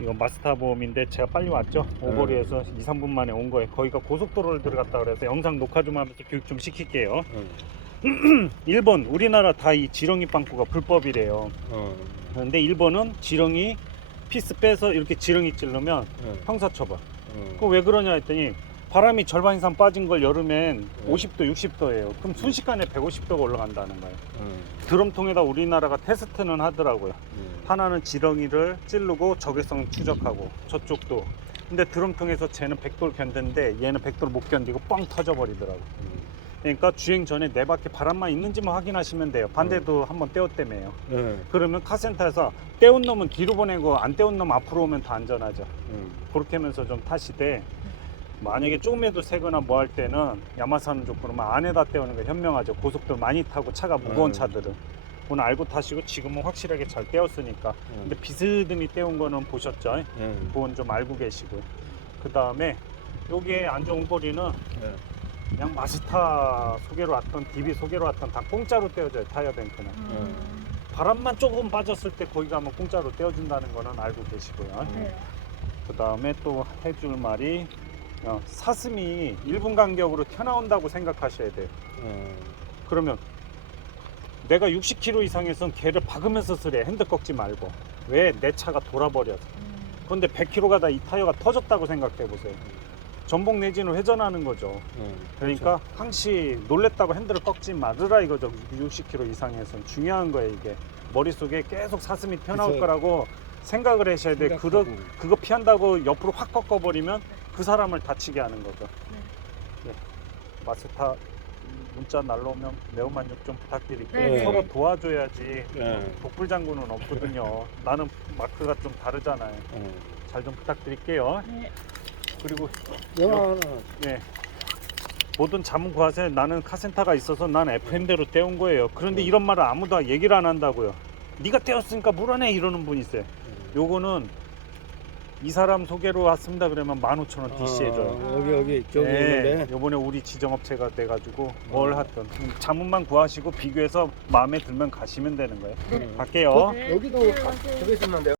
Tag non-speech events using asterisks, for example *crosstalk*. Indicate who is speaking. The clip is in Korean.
Speaker 1: 이거 마스터 보험인데 제가 빨리 왔죠. 오거리에서 2, 3분 만에 온 거예요. 거기가 고속도로를 들어갔다 그래서 영상 녹화 좀 하면서 교육 좀 시킬게요. *clears throat*
Speaker 2: 응.
Speaker 1: 일본 우리나라 다 이 지렁이 빵꾸가 불법이래요.
Speaker 2: 어.
Speaker 1: 그런데 일본은 지렁이 피스 빼서 이렇게 지렁이 찌르면
Speaker 2: 응.
Speaker 1: 형사처벌.
Speaker 2: 응.
Speaker 1: 그거 왜 그러냐 했더니 바람이 절반 이상 빠진 걸 여름엔
Speaker 2: 네.
Speaker 1: 50도, 60도예요. 그럼 순식간에 150도가 올라간다는 거예요.
Speaker 2: 응.
Speaker 1: 드럼통에다 우리나라가 테스트는 하더라고요.
Speaker 2: 응.
Speaker 1: 하나는 지렁이를 찌르고 적외성 추적하고 저쪽도. 근데 드럼통에서 쟤는 100도를 견뎠는데 얘는 100도를 못 견디고 뻥 터져버리더라고.
Speaker 2: 응.
Speaker 1: 그러니까 주행 전에 내 밖에 바람만 있는지만 확인하시면 돼요. 반대도 한번 떼었다며요.
Speaker 2: 응.
Speaker 1: 그러면 카센터에서 떼온 놈은 뒤로 보내고 안 떼온 놈 앞으로 오면 더 안전하죠.
Speaker 2: 응.
Speaker 1: 그렇게 하면서 좀 타시되 만약에 조금에도 새거나 뭐 할 때는 야마사는 좋고 그러면 안에다 떼우는 게 현명하죠. 고속도로 많이 타고 차가 무거운
Speaker 2: 음.
Speaker 1: 차들은. 그건 알고 타시고 지금은 확실하게 잘 떼었으니까. 근데 비스듬히 떼운 거는 보셨죠?
Speaker 2: 응.
Speaker 1: 그건 좀 알고 계시고. 그 다음에 여기에 안전 꼬리는
Speaker 2: 응.
Speaker 1: 그냥 마스타 소개로 왔던 DB 소개로 왔던 다 공짜로 떼어줘요 타이어 뱅크는
Speaker 2: 음.
Speaker 1: 바람만 조금 빠졌을 때 거기 가면 공짜로 떼어준다는 거는 알고 계시고요
Speaker 3: 네.
Speaker 1: 그 다음에 또 해줄 말이 어, 사슴이 1분 간격으로 튀어나온다고 생각하셔야 돼요
Speaker 2: 응.
Speaker 1: 그러면 내가 60km 이상에선 걔를 박으면서 쓰래 핸들 꺾지 말고 왜 내 차가 돌아버려서 그런데 100km 가다 이 타이어가 터졌다고 생각해 보세요 전복 내지는 회전하는 거죠
Speaker 2: 응.
Speaker 1: 그러니까 항시 놀랬다고 핸들을 꺾지 말으라 이거죠. 60km 이상에선 중요한 거예요 이게. 머릿속에 계속 사슴이 튀어나올
Speaker 2: 그래서
Speaker 1: 거라고 생각을 하셔야 돼. 그러,
Speaker 2: 생각하고.
Speaker 1: 그거 피한다고 옆으로 확 꺾어버리면 그 사람을 다치게 하는 거죠. 네. 마스타 문자 날라오면 매우 만족 좀 부탁드릴게요.
Speaker 3: 네.
Speaker 1: 서로 도와줘야지.
Speaker 2: 네.
Speaker 1: 독불 장군은 없거든요. 나는 마크가 좀 다르잖아요.
Speaker 2: 응.
Speaker 1: 잘좀 부탁드릴게요.
Speaker 3: 네.
Speaker 1: 그리고
Speaker 2: 영화 하나.
Speaker 1: 네. 모든 자문 구하세요. 나는 카센터가 있어서 난 FM대로 떼온 거예요. 그런데
Speaker 2: 네.
Speaker 1: 이런 말을 아무도 얘기를 안 한다고요. 네가 떼었으니까 물어내 이러는 분 있어요.
Speaker 2: 응.
Speaker 1: 요거는 이 사람 소개로 왔습니다. 그러면 15,000원 DC 해줘요.
Speaker 2: 아, 여기 여기 저기
Speaker 1: 네,
Speaker 2: 있는데.
Speaker 1: 요번에 우리 지정업체가 돼가지고 뭘
Speaker 2: 어.
Speaker 1: 하든 자문만 구하시고 비교해서 마음에 들면 가시면 되는 거예요.
Speaker 2: 응.
Speaker 1: 갈게요.
Speaker 3: 네.
Speaker 2: 여기도
Speaker 3: 네.
Speaker 2: 저기 있으면 돼요.